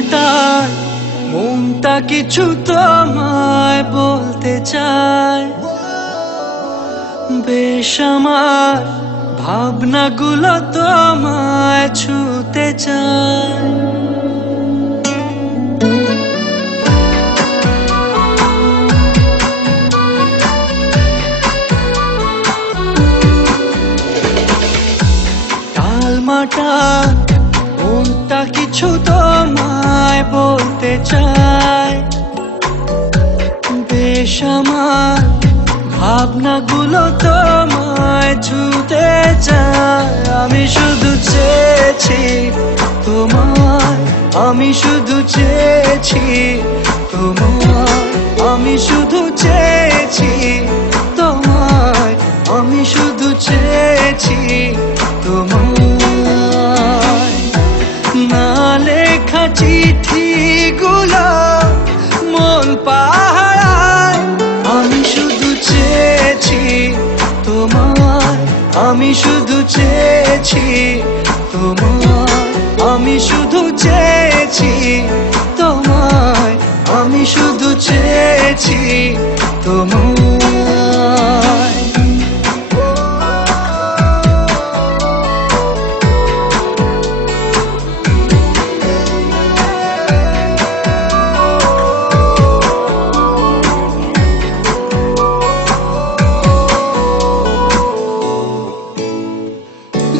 মাটায় মনটা কিছু তোমায় বলতে চায়। বেশ আমার ভাবনাগুলো তোমায় ছুতে চায়। টালমাটাল মনটা কিছু তোমায় বলতে চায়। বেশ আমার ভাবনাগুলো তোমায় ছুতে চায়। আমি শুধু চেয়েছি তোমায়, আমি শুধু চেয়েছি তোমায়, আমি শুধু চেয়েছি তোমায়, আমি শুধু চেয়েছি তোমায়। না লেখা চিঠিগুলো মন পাহারায়। আমি শুধু চেয়েছি তোমায়, আমি শুধু চেয়েছি তোমায়, আমি শুধু চেয়েছি তোমায়, আমি শুধু চেয়েছি তোমায়।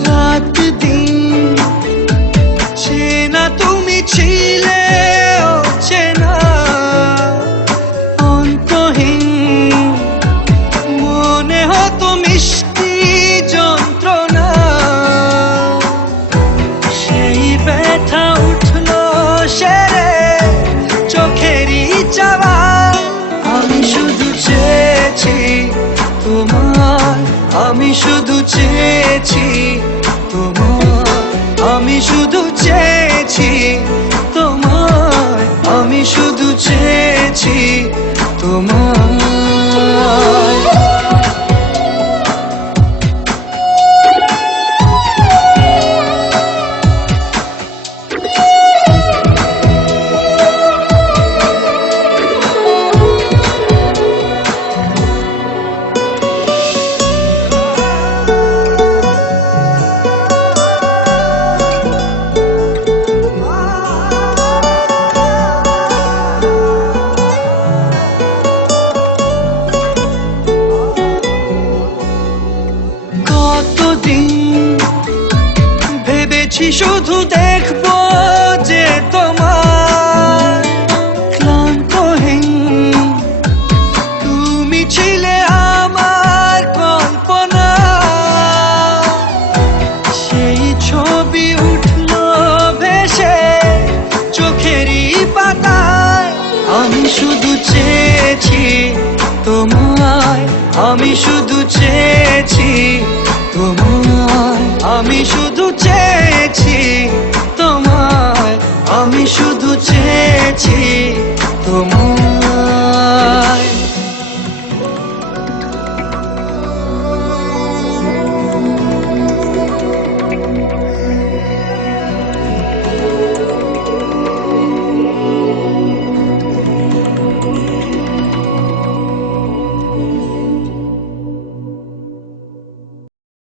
রাত দিন চেনা তুমি ছিলে অচেনা, অন্তহীন মনে হতো মিষ্টি যন্ত্রণা। সেই ব্যথা উঠলো সেরে চোখেরই চাওয়া। আমি শুধু চেয়েছি তোমায়, আমি শুধু চেয়েছি তোমায়, আমি শুধু চেয়েছি তোমায়, আমি শুধু চেয়েছি তোমায়। কতদিন ভেবেছি শুধু দেখবো